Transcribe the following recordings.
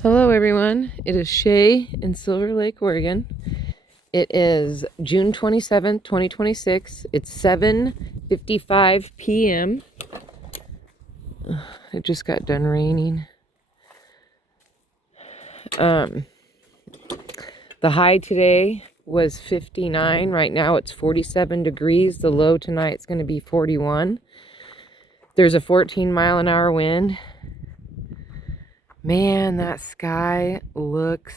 Hello everyone, it is Shay in Silver Lake, Oregon. It is June 27th, 2026. It's 7:55 p.m. It just got done raining. The high today was 59. Right now it's 47 degrees. The low tonight is going to be 41. There's a 14-mile-an-hour wind. Man, that sky looks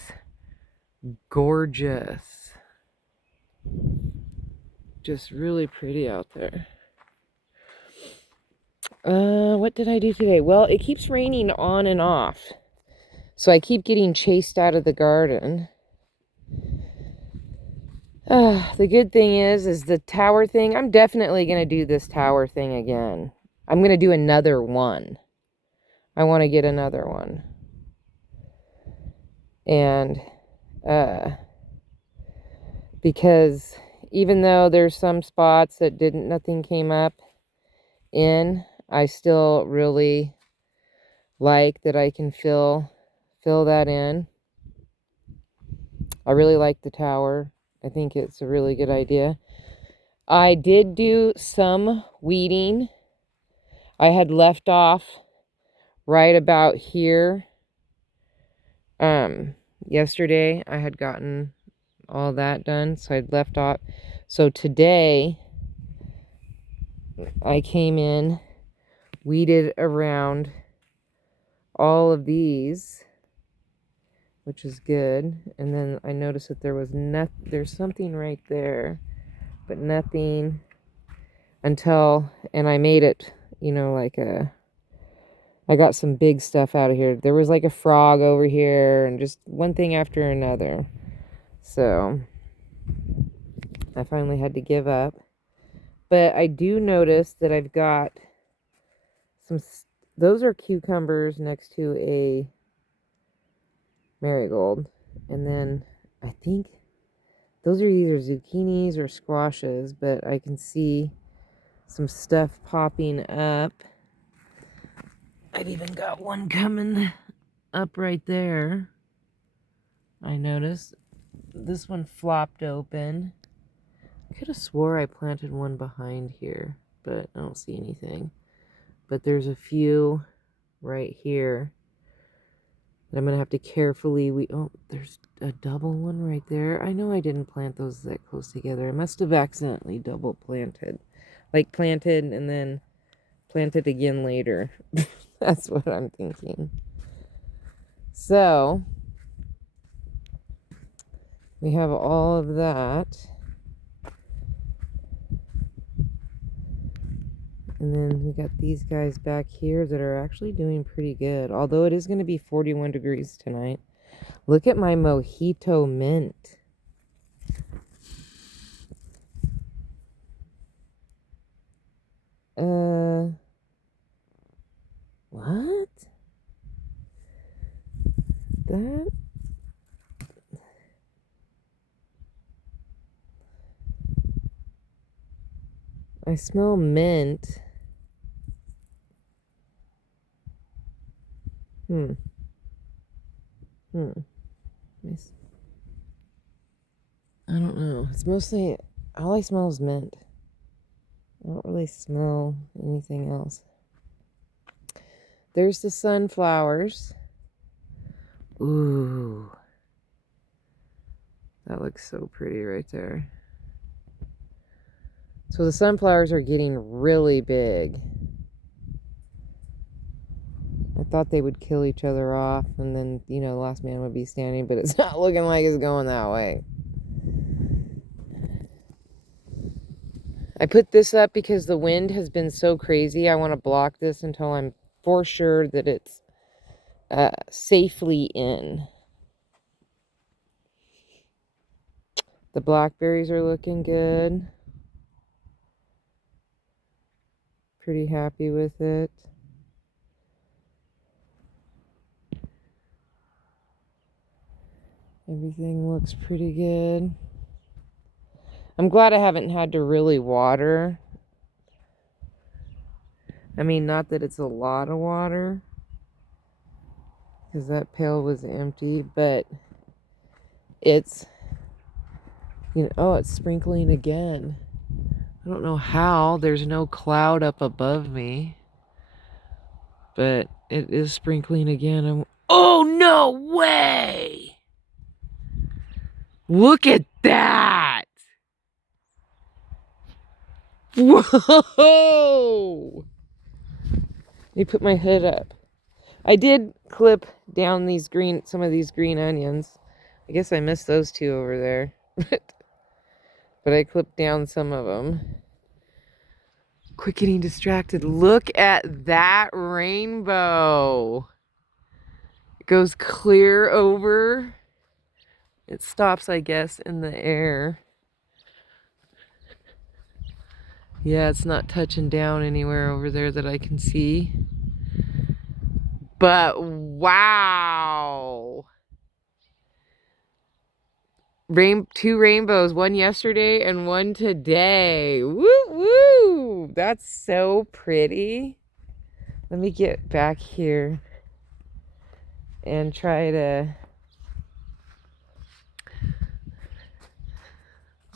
gorgeous. Just really pretty out there. What did I do today? Well, it keeps raining on and off. So I keep getting chased out of the garden. The good thing is the tower thing. I'm definitely going to do this tower thing again. I'm going to do another one. I want to get another one. And, because even though there's some spots that nothing came up in, I still really like that I can fill that in. I really like the tower. I think it's a really good idea. I did do some weeding. I had left off right about here. Yesterday I had gotten all that done, so I'd left off. So today I came in, weeded around all of these, which is good. And then I noticed that there's something right there, but nothing until, and I made it, I got some big stuff out of here. There was like a frog over here and just one thing after another. So I finally had to give up. But I do notice that I've got those are cucumbers next to a marigold. And then I think those are either zucchinis or squashes, but I can see some stuff popping up. I've even got one coming up right there. I noticed this one flopped open. I could have swore I planted one behind here, but I don't see anything. But there's a few right here that I'm going to have to carefully there's a double one right there. I know I didn't plant those that close together. I must have accidentally double planted. Like planted and then planted again later. That's what I'm thinking. So we have all of that. And then we got these guys back here that are actually doing pretty good. Although it is going to be 41 degrees tonight. Look at my mojito mint. What? That? I smell mint. Nice. I don't know. It's mostly, all I smell is mint. I don't really smell anything else. There's the sunflowers. Ooh. That looks so pretty right there. So the sunflowers are getting really big. I thought they would kill each other off and then, the last man would be standing, but it's not looking like it's going that way. I put this up because the wind has been so crazy. I want to block this until I'm for sure that it's safely in. The blackberries are looking good. Pretty happy with it. Everything looks pretty good. I'm glad I haven't had to really water. I mean, not that it's a lot of water, because that pail was empty, but it's, oh, it's sprinkling again. I don't know how. There's no cloud up above me, but it is sprinkling again. Oh, no way! Look at that! Whoa! Let me put my hood up. I did clip down some of these green onions. I guess I missed those two over there. But I clipped down some of them. Quit getting distracted. Look at that rainbow. It goes clear over. It stops, I guess, in the air. Yeah, it's not touching down anywhere over there that I can see. But wow. Two rainbows, one yesterday and one today. Woo woo! That's so pretty. Let me get back here and try to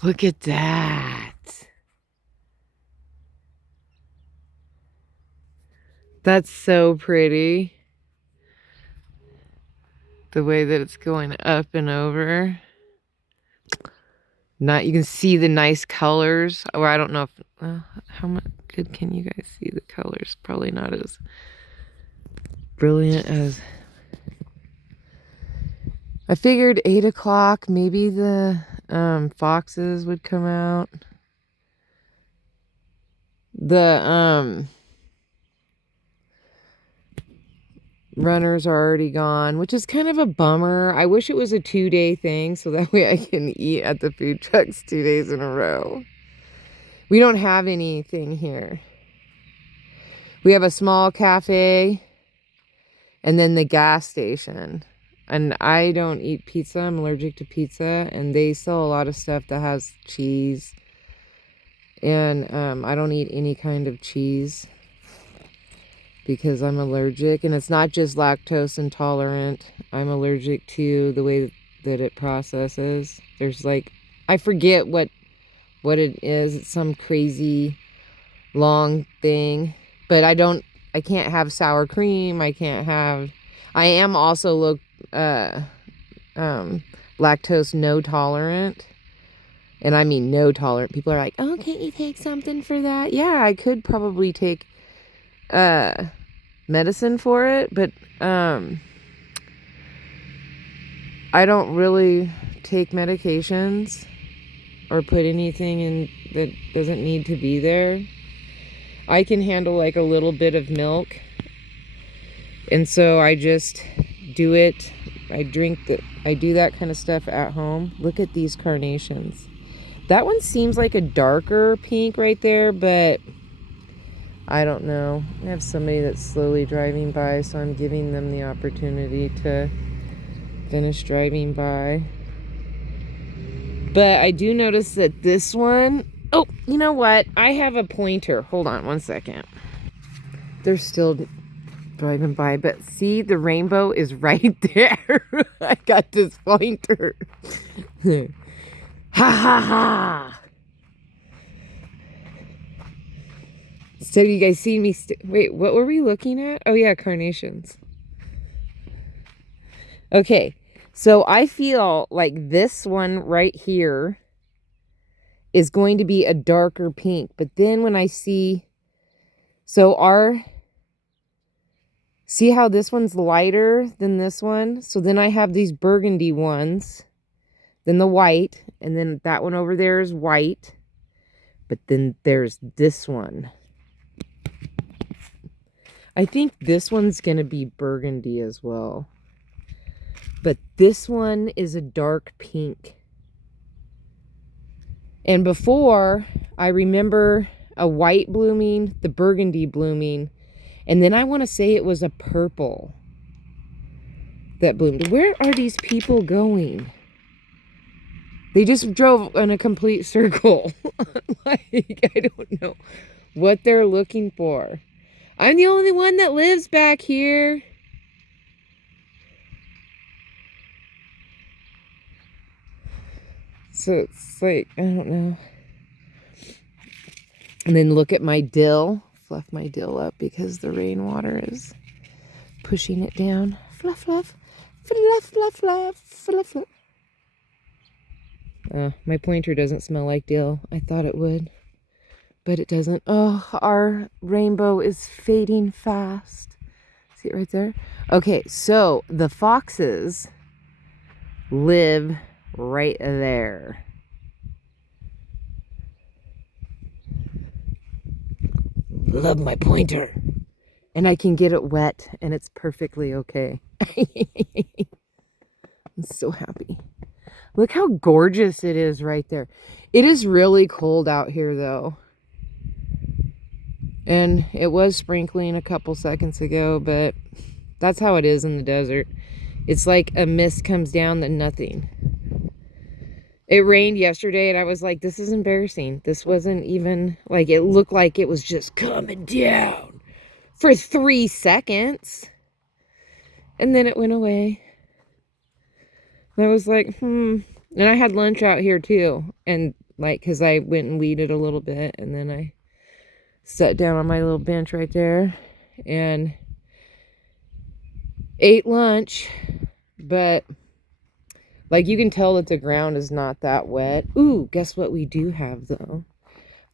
look at that. That's so pretty. The way that it's going up and over. You can see the nice colors. Or I don't know if, how much good can you guys see the colors? Probably not as brilliant as I figured. 8 o'clock, maybe the foxes would come out. The runners are already gone, which is kind of a bummer. I wish it was a 2-day thing so that way I can eat at the food trucks 2 days in a row. We don't have anything here. We have a small cafe and then the gas station. And I don't eat pizza. I'm allergic to pizza. And they sell a lot of stuff that has cheese. And I don't eat any kind of cheese because I'm allergic. And it's not just lactose intolerant. I'm allergic to the way that it processes. There's like, I forget what it is. It's some crazy long thing. But I can't have sour cream. I am also lactose no tolerant. And I mean no tolerant. People are like, oh, can't you take something for that? Yeah, I could probably take medicine for it, but I don't really take medications or put anything in that doesn't need to be there. I can handle like a little bit of milk, and so I just do it. I do that kind of stuff at home. Look at these carnations. That one seems like a darker pink right there, but I don't know. I have somebody that's slowly driving by, so I'm giving them the opportunity to finish driving by. But I do notice that this one... Oh, you know what? I have a pointer. Hold on one second. They're still driving by, but see, the rainbow is right there. I got this pointer. Ha ha ha! So you guys see me... Wait, what were we looking at? Oh yeah, carnations. Okay, so I feel like this one right here is going to be a darker pink. But then when I see... See how this one's lighter than this one? So then I have these burgundy ones. Then the white. And then that one over there is white. But then there's this one. I think this one's going to be burgundy as well. But this one is a dark pink. And before, I remember a white blooming, the burgundy blooming, and then I want to say it was a purple that bloomed. Where are these people going? They just drove in a complete circle. Like, I don't know what they're looking for. I'm the only one that lives back here. So it's like, I don't know. And then look at my dill. Fluff my dill up because the rainwater is pushing it down. Fluff, fluff. Fluff, fluff, fluff, fluff, fluff. My pointer doesn't smell like dill. I thought it would, but it doesn't. Oh, our rainbow is fading fast. See it right there? Okay, so the foxes live right there. Love my pointer. And I can get it wet and it's perfectly okay. I'm so happy. Look how gorgeous it is right there. It is really cold out here though. And it was sprinkling a couple seconds ago, but that's how it is in the desert. It's like a mist comes down, then nothing. It rained yesterday and I was like, this is embarrassing. This wasn't even, like, it looked like it was just coming down for 3 seconds. And then it went away. And I was like, And I had lunch out here too. And like, cause I went and weeded a little bit and then I sat down on my little bench right there and ate lunch. But like, you can tell that the ground is not that wet. Ooh, guess what we do have though?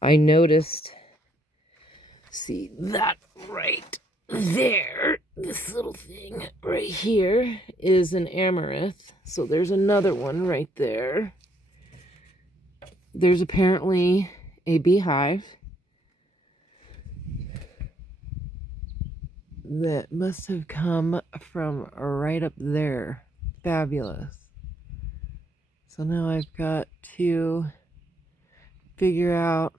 I noticed, see that right there, this little thing right here is an amaranth. So there's another one right there. There's apparently a beehive that must have come from right up there. Fabulous. So now I've got to figure out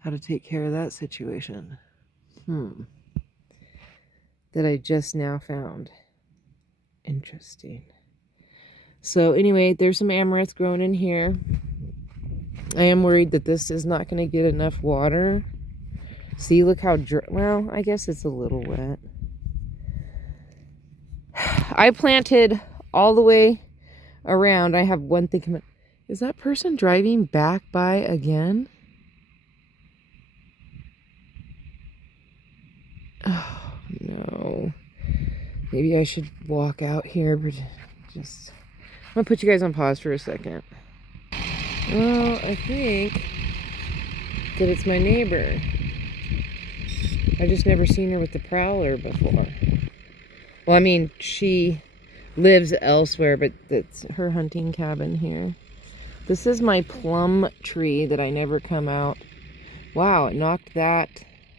how to take care of that situation. That I just now found. Interesting. So anyway, there's some amaranth growing in here. I am worried that this is not going to get enough water. See, look how dry. Well, I guess it's a little wet. I planted all the way around. I have one thing coming. Is that person driving back by again? Oh, no. Maybe I should walk out here, but just... I'm going to put you guys on pause for a second. Well, I think that it's my neighbor. I just never seen her with the prowler before. Well, I mean, she lives elsewhere, but it's her hunting cabin here. This is my plum tree that I never come out. Wow, it knocked that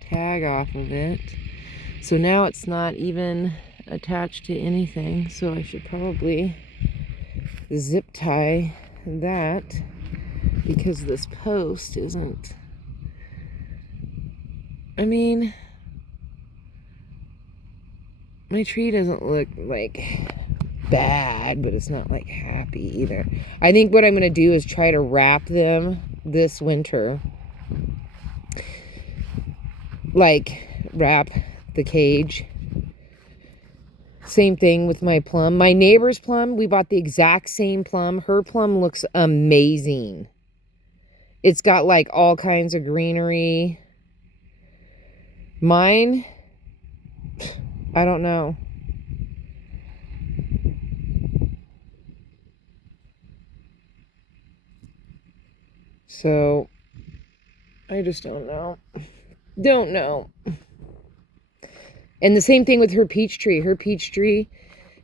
tag off of it. So now it's not even attached to anything. So I should probably zip tie that because this post isn't... I mean, my tree doesn't look like bad, but it's not like happy either. I think what I'm going to do is try to wrap them this winter. Like wrap the cage. Same thing with my plum. My neighbor's plum, we bought the exact same plum. Her plum looks amazing. It's got like all kinds of greenery. Mine, I don't know. So, I just don't know. Don't know. And the same thing with her peach tree. Her peach tree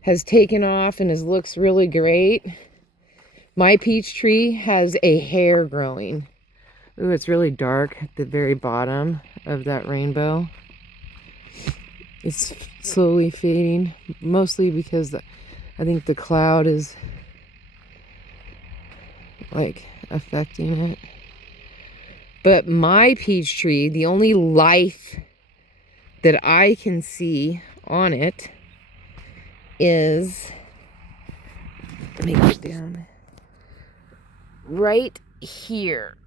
has taken off and looks really great. My peach tree has a hair growing. Ooh, it's really dark at the very bottom of that rainbow. It's slowly fading, mostly because I think the cloud is like affecting it. But my peach tree, the only life that I can see on it is, let me get down, right here.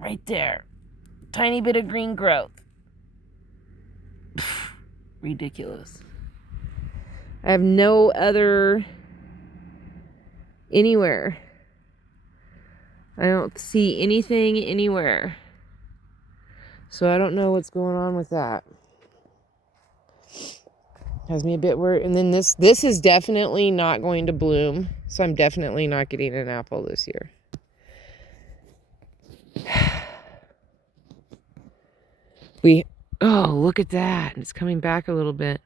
Right there. Tiny bit of green growth. Pfft, ridiculous. I have no other anywhere. I don't see anything anywhere. So I don't know what's going on with that. Has me a bit worried. And then this is definitely not going to bloom. So I'm definitely not getting an apple this year. Oh, look at that. It's coming back a little bit.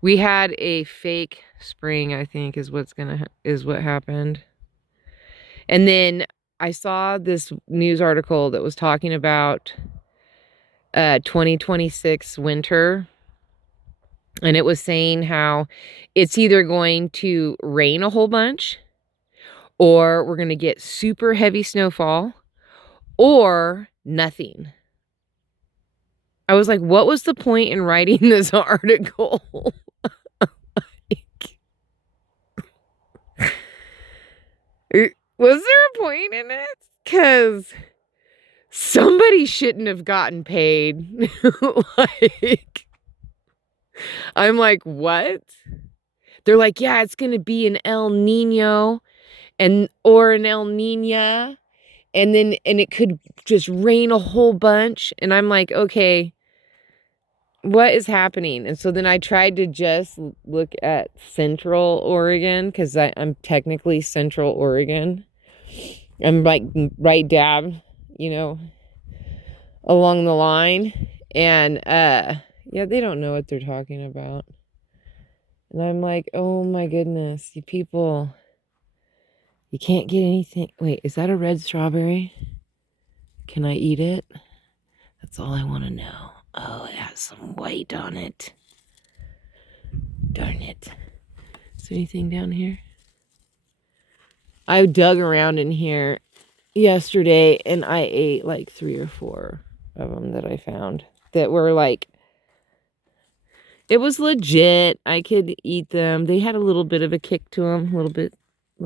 We had a fake spring, I think, is what happened. And then I saw this news article that was talking about 2026 winter. And it was saying how it's either going to rain a whole bunch, or we're going to get super heavy snowfall, or nothing. I was like, what was the point in writing this article? Was there a point in it? Because somebody shouldn't have gotten paid. Like, I'm like, what? They're like, yeah, it's going to be an El Nino or an El Nina. And it could just rain a whole bunch. And I'm like, okay, what is happening? And so then I tried to just look at Central Oregon, because I'm technically Central Oregon. I'm like right dab, along the line. And yeah, they don't know what they're talking about. And I'm like, oh my goodness, you people, you can't get anything. Wait, is that a red strawberry? Can I eat it? That's all I want to know. Oh, it has some white on it. Darn it. Is there anything down here? I dug around in here yesterday and I ate like 3 or 4 of them that I found that were like, it was legit. I could eat them. They had a little bit of a kick to them, a little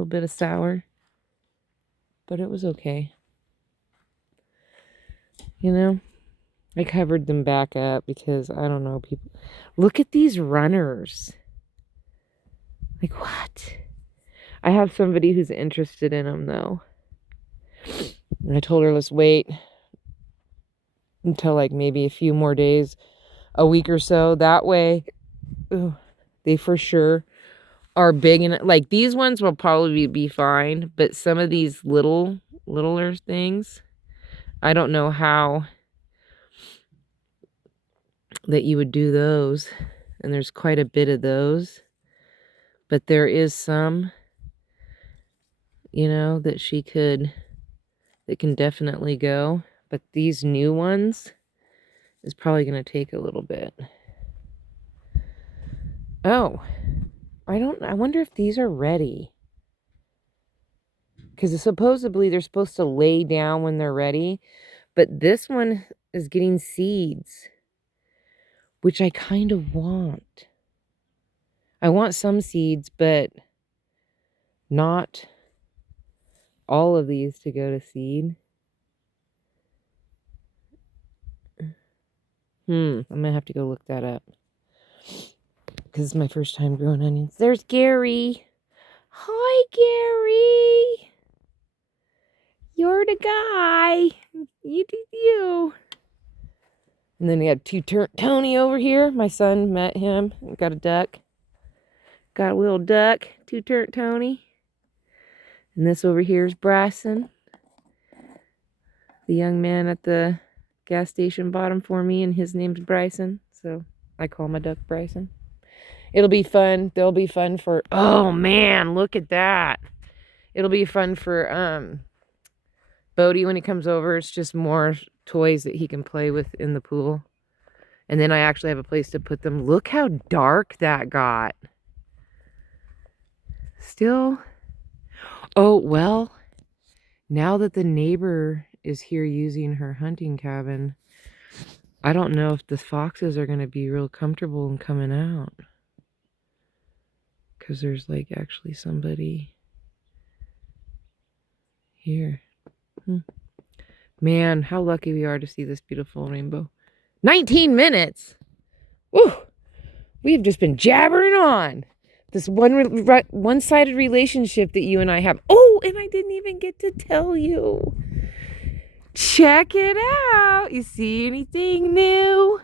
bit of sour, but it was okay. I covered them back up because I don't know, people. Look at these runners. Like, what? I have somebody who's interested in them though. And I told her, let's wait until like maybe a few more days, a week or so. That way, they for sure are big. And like these ones will probably be fine. But some of these littler things, I don't know how that you would do those. And there's quite a bit of those. But there is some, that can definitely go. But these new ones is probably going to take a little bit. Oh, I wonder if these are ready. Because supposedly they're supposed to lay down when they're ready. But this one is getting seeds, which I kind of want. I want some seeds, but not all of these to go to seed. I'm going to have to go look that up. Because it's my first time growing onions. There's Gary. Hi, Gary. You're the guy. You. And then we had Tony over here. My son met him. Got a duck. Got a little duck. Tony. And this over here is Bryson. The young man at the gas station bought him for me, and his name's Bryson. So I call my duck Bryson. It'll be fun. They'll be fun for... Oh, man, look at that. It'll be fun for Bodie when he comes over. It's just more toys that he can play with in the pool. And then I actually have a place to put them. Look how dark that got. Still. Oh, well, now that the neighbor is here using her hunting cabin, I don't know if the foxes are going to be real comfortable in coming out. Because there's like actually somebody here. Man, how lucky we are to see this beautiful rainbow. 19 minutes! Woo! We've just been jabbering on. This one-sided relationship that you and I have. Oh, and I didn't even get to tell you. Check it out. You see anything new?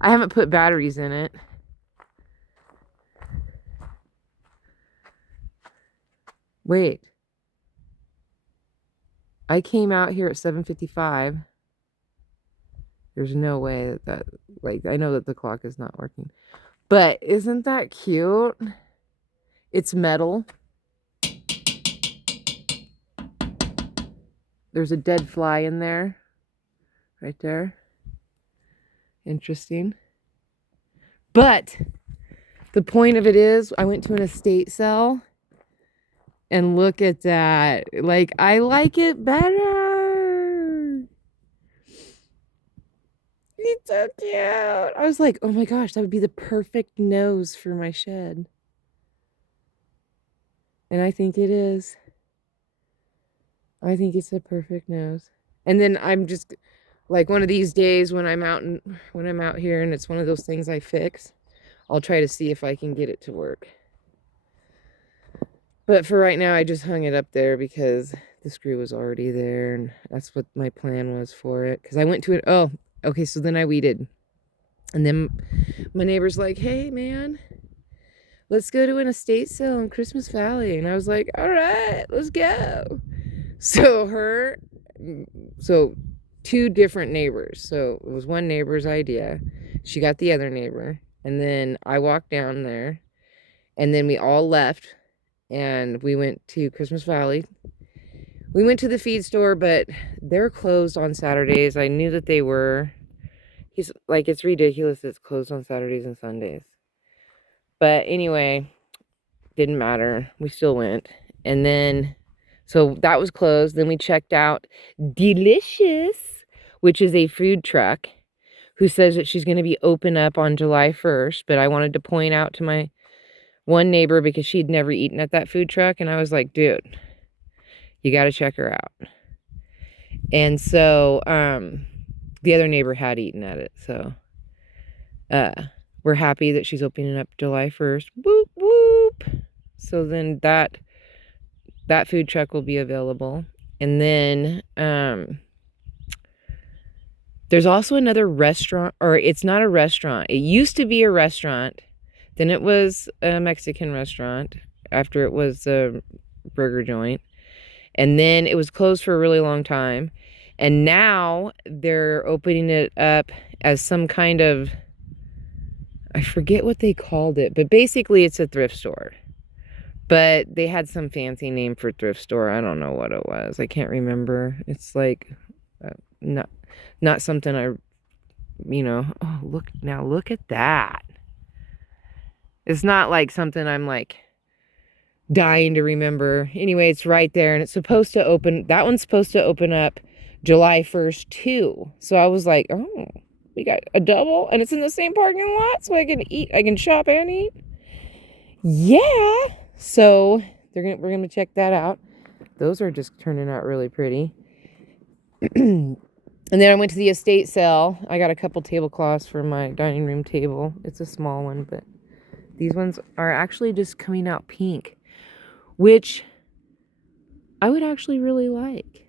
I haven't put batteries in it. Wait. I came out here at 7:55. There's no way that like, I know that the clock is not working. But isn't that cute? It's metal. There's a dead fly in there. Right there. Interesting. But the point of it is, I went to an estate sale. And look at that. Like, I like it better. It's so cute. I was like, oh my gosh, that would be the perfect nose for my shed. And I think it is. I think it's a perfect nose. And then I'm just like, one of these days when I'm out here and it's one of those things I fix, I'll try to see if I can get it to work. But for right now, I just hung it up there because the screw was already there, and that's what my plan was for it. Because I went to it. Oh, okay, so then I weeded. And then my neighbor's like, hey, man, let's go to an estate sale in Christmas Valley. And I was like, all right, let's go. So two different neighbors. So it was one neighbor's idea. She got the other neighbor. And then I walked down there. And then we all left. And we went to Christmas Valley. We went to the feed store, but they're closed on Saturdays. I knew that they were. He's like, it's ridiculous. It's closed on Saturdays and Sundays. But anyway, didn't matter. We still went. And then, so that was closed. Then we checked out Delicious, which is a food truck, who says that she's going to be open up on July 1st. But I wanted to point out to my one neighbor because she'd never eaten at that food truck. And I was like, dude, you got to check her out. And so the other neighbor had eaten at it. So we're happy that she's opening up July 1st. Whoop, whoop. So then that food truck will be available. And then there's also another restaurant, or it's not a restaurant. It used to be a restaurant. Then it was a Mexican restaurant after it was a burger joint. And then it was closed for a really long time. And now they're opening it up as some kind of, I forget what they called it, but basically it's a thrift store. But they had some fancy name for thrift store. I don't know what it was. I can't remember. It's like not something I, oh, look at that. It's not like something I'm like dying to remember. Anyway, it's right there, and it's supposed to open. That one's supposed to open up July 1st too. So I was like, oh, we got a double, and it's in the same parking lot, so I can eat. I can shop and eat. Yeah. So we're gonna check that out. Those are just turning out really pretty. And then I went to the estate sale. I got a couple tablecloths for my dining room table. It's a small one, but these ones are actually just coming out pink, which I would actually really like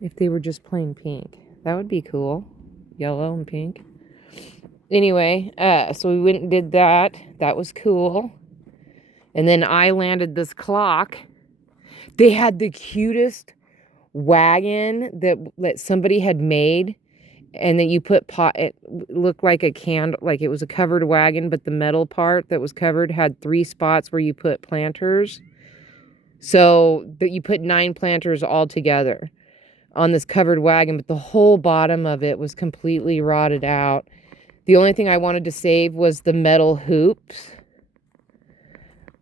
if they were just plain pink. That would be cool. Yellow and pink. Anyway, so we went and did that. That was cool. And then I landed this clock. They had the cutest wagon that somebody had made, and that you put it looked like a candle, like it was a covered wagon, but the metal part that was covered had 3 spots where you put planters. So that you put 9 planters all together on this covered wagon, but the whole bottom of it was completely rotted out. The only thing I wanted to save was the metal hoops.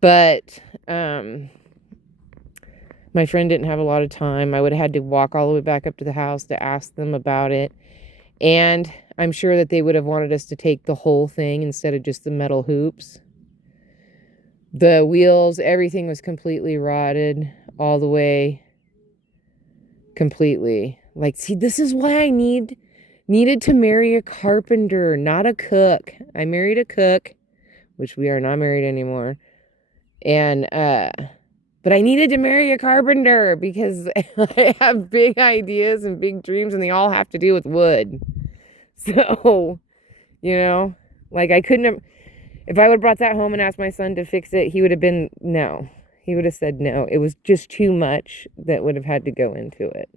But my friend didn't have a lot of time. I would have had to walk all the way back up to the house to ask them about it. And I'm sure that they would have wanted us to take the whole thing instead of just the metal hoops. The wheels, everything was completely rotted all the way. Completely. Like, see, this is why I needed to marry a carpenter, not a cook. I married a cook. which we are not married anymore. And, but I needed to marry a carpenter because I have big ideas and big dreams, and they all have to do with wood. So, you know, like I couldn't have, if I would have brought that home and asked my son to fix it, he would have been, no. He would have said no. It was just too much that would have had to go into it.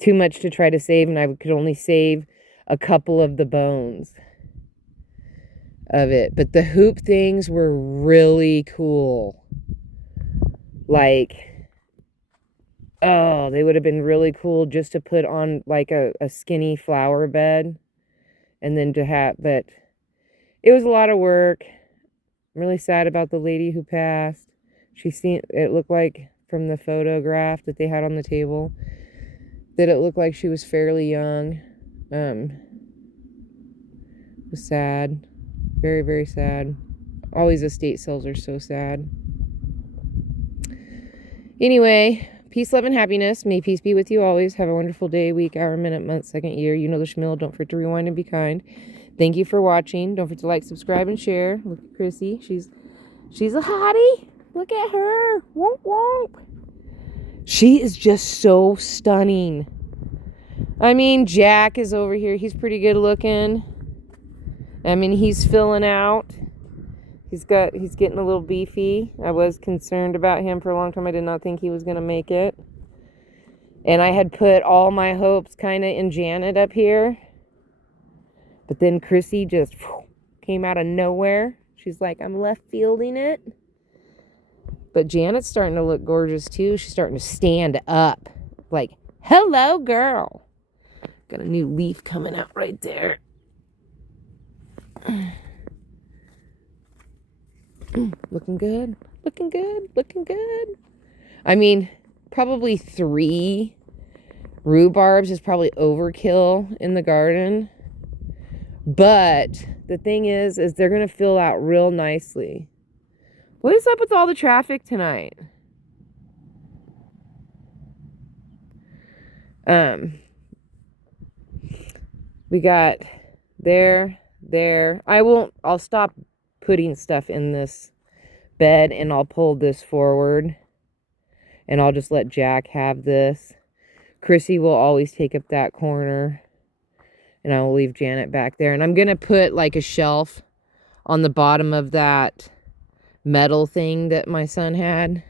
Too much to try to save, and I could only save a couple of the bones of it. But the hoop things were really cool. Like, oh, they would have been really cool just to put on like a skinny flower bed. And then to have, but it was a lot of work. I'm really sad about the lady who passed. It looked like from the photograph that they had on the table that it looked like she was fairly young. It was sad. Very, very sad. Always estate sales are so sad. Anyway, peace, love, and happiness. May peace be with you always. Have a wonderful day, week, hour, minute, month, second, year. You know the schmill. Don't forget to rewind and be kind. Thank you for watching. Don't forget to like, subscribe, and share. Look at Chrissy. She's a hottie. Look at her. Whoop, whoop. She is just so stunning. I mean, Jack is over here. He's pretty good looking. I mean, he's filling out. He's getting a little beefy. I was concerned about him for a long time. I did not think he was going to make it. And I had put all my hopes kind of in Janet up here. But then Chrissy just came out of nowhere. She's like, I'm left fielding it. But Janet's starting to look gorgeous too. She's starting to stand up. Like, hello, girl. Got a new leaf coming out right there. Looking good. Looking good. Looking good. I mean, probably 3 rhubarbs is probably overkill in the garden. But the thing is they're going to fill out real nicely. What is up with all the traffic tonight? We got there. I'll stop putting stuff in this bed and I'll pull this forward. And I'll just let Jack have this. Chrissy will always take up that corner. And I will leave Janet back there. And I'm going to put like a shelf on the bottom of that metal thing that my son had.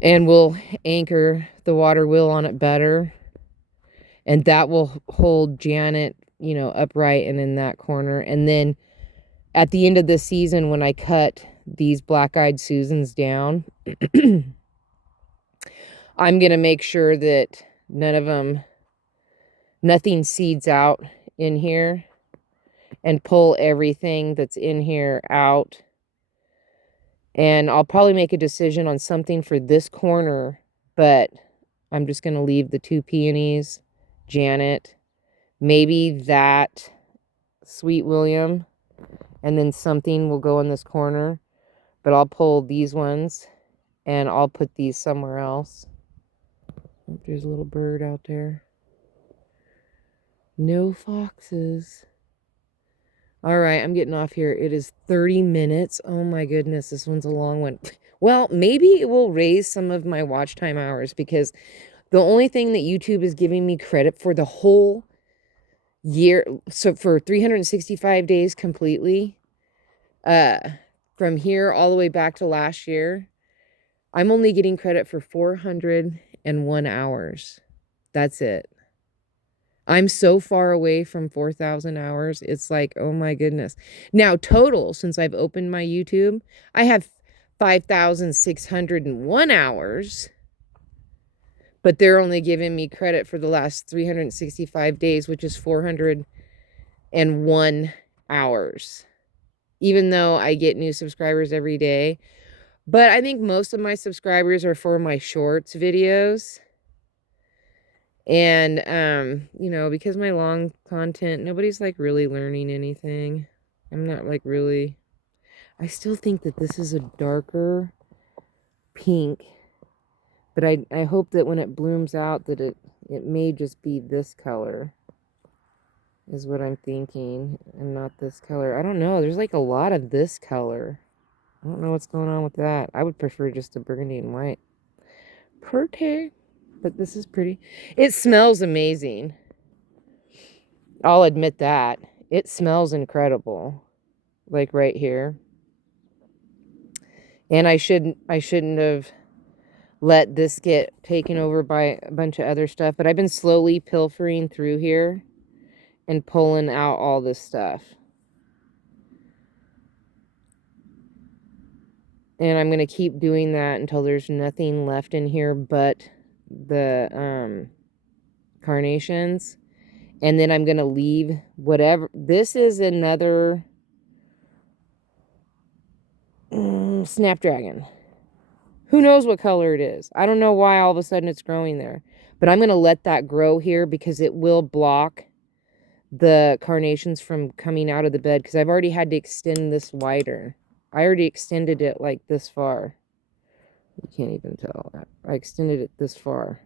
And we'll anchor the water wheel on it better. And that will hold Janet, you know, upright and in that corner. And then at the end of the season, when I cut these black-eyed Susans down, I'm going to make sure that nothing seeds out in here, and pull everything that's in here out. And I'll probably make a decision on something for this corner, but I'm just going to leave the 2 peonies, Janet, maybe that Sweet William, and then something will go in this corner. But I'll pull these ones, and I'll put these somewhere else. Oh, there's a little bird out there. No foxes. All right, I'm getting off here. It is 30 minutes. Oh my goodness, this one's a long one. Well, maybe it will raise some of my watch time hours, because the only thing that YouTube is giving me credit for the whole year, so for 365 days completely, from here all the way back to last year, I'm only getting credit for 401 hours. That's it. I'm so far away from 4,000 hours. It's like, oh my goodness. Now, total, since I've opened my YouTube, I have 5,601 hours. But they're only giving me credit for the last 365 days, which is 401 hours. Even though I get new subscribers every day. But I think most of my subscribers are for my shorts videos. And, you know, because my long content, nobody's like really learning anything. I'm not like really, I still think that this is a darker pink, but I hope that when it blooms out that it may just be this color. is what I'm thinking, and not this color. I don't know. There's like a lot of this color. I don't know what's going on with that. I would prefer just a burgundy and white. Pretty. But this is pretty. It smells amazing. I'll admit that. It smells incredible. Like right here. And I shouldn't have let this get taken over by a bunch of other stuff. But I've been slowly pilfering through here and pulling out all this stuff. And I'm going to keep doing that until there's nothing left in here but the carnations. And then I'm going to leave whatever. This is another Snapdragon. Who knows what color it is? I don't know why all of a sudden it's growing there. But I'm going to let that grow here because it will block the carnations from coming out of the bed. Because I've already had to extend this wider. I already extended it like this far. You can't even tell. I extended it this far.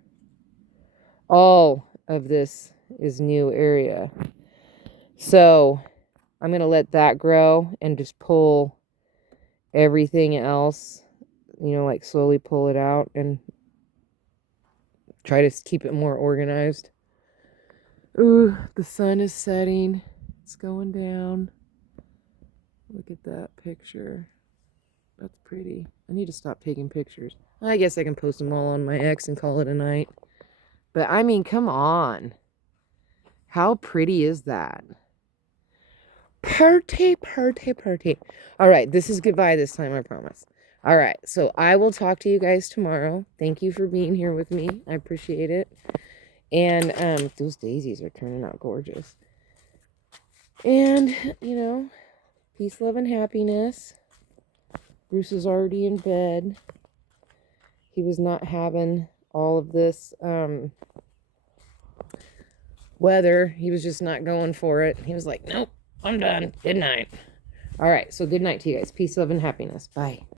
All of this is new area. So I'm going to let that grow and just pull everything else, you know, like slowly pull it out and try to keep it more organized. Ooh, the sun is setting. It's going down. Look at that picture. That's pretty. I need to stop taking pictures. I guess I can post them all on my X and call it a night. But I mean, come on. How pretty is that? Pretty, pretty, pretty. All right, this is goodbye this time, I promise. All right, so I will talk to you guys tomorrow. Thank you for being here with me. I appreciate it. And those daisies are turning out gorgeous. And, you know, peace, love, and happiness. Bruce is already in bed. He was not having all of this weather. He was just not going for it. He was like, nope, I'm done. Good night. All right, so good night to you guys. Peace, love, and happiness. Bye.